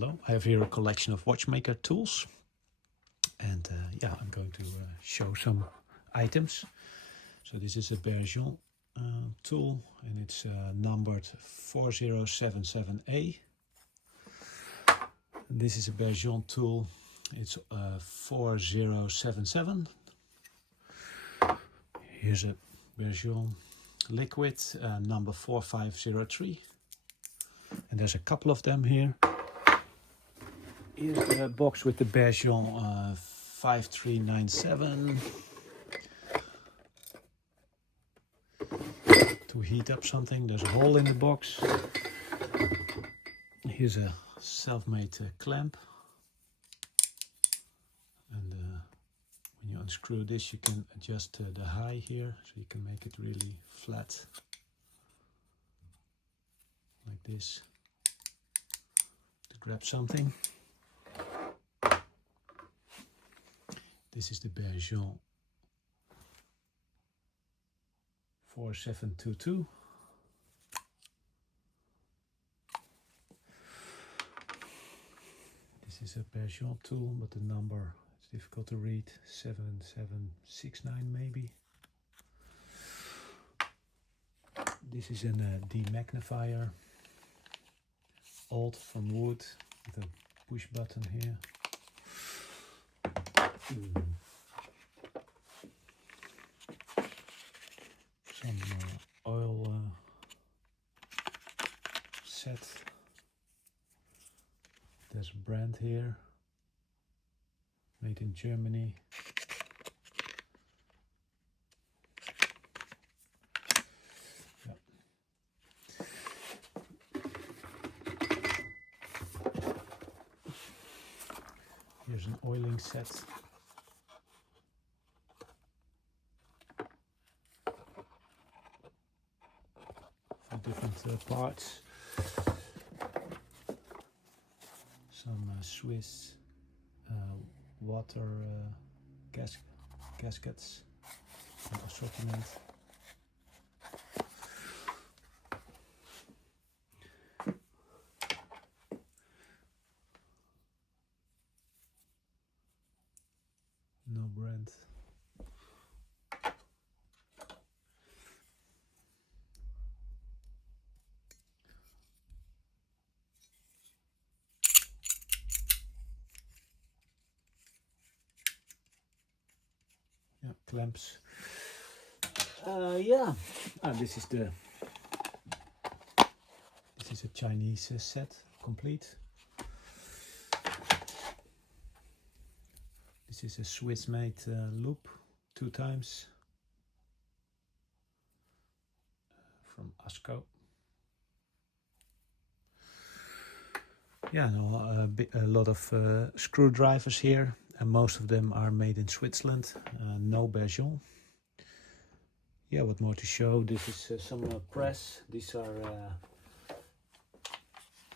Hello, I have here a collection of watchmaker tools, and yeah, I'm going to show some items. So this is a Bergeon tool, and it's numbered 4077A. And this is a Bergeon tool, it's 4077. Here's a Bergeon liquid number 4503. And there's a couple of them here. Here's the box with the Bergeon 5397. To heat up something, there's a hole in the box. Here's a self-made clamp. And when you unscrew this, you can adjust the high here, so you can make it really flat. Like this. To grab something. This is the Bergeon 4722. This is a Bergeon tool, but the number is difficult to read. 7769 maybe. This is a demagnifier. Old from wood with a push button here. Some oil set. There's a brand here, made in Germany. Yeah. Here's an oiling set. Different parts. Some Swiss water gaskets assortment. No brand. Yeah, clamps. Yeah. This is a Chinese set, complete. This is a Swiss-made loop, 2 times, from Asco. Yeah, no, a lot of screwdrivers here, and most of them are made in Switzerland. No Bergeon. Yeah, what more to show? This is some press. These are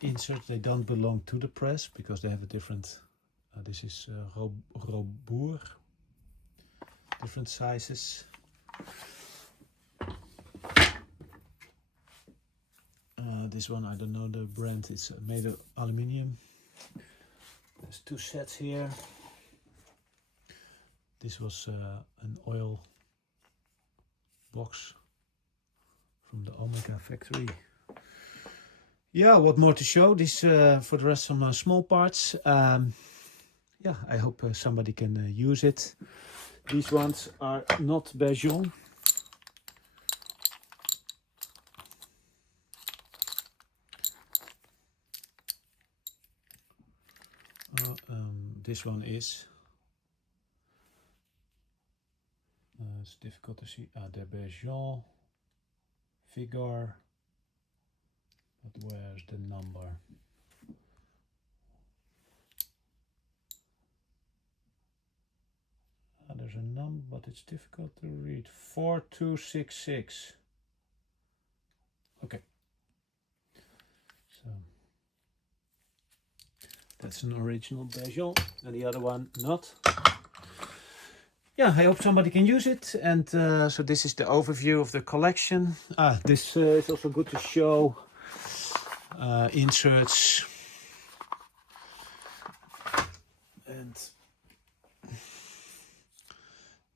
inserts. They don't belong to the press because they have a different. This is Robur. Different sizes. This one, I don't know the brand, it's made of aluminium. There's 2 sets here. This was an oil box from the Omega factory. Yeah, what more to show? This for the rest some small parts. Yeah, I hope somebody can use it. These ones are not Bergeon. This one is. It's difficult to see. The Bergeon figure. But where's the number? There's a number, but it's difficult to read. 4266. Okay. So. That's an original Bergeon, and the other one not. Yeah, I hope somebody can use it. And so this is the overview of the collection. This is also good to show inserts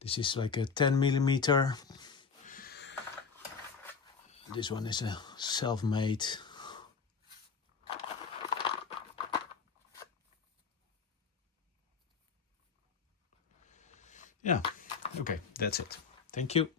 This is like a 10 millimeter. This one is a self-made. Yeah, okay, that's it. Thank you.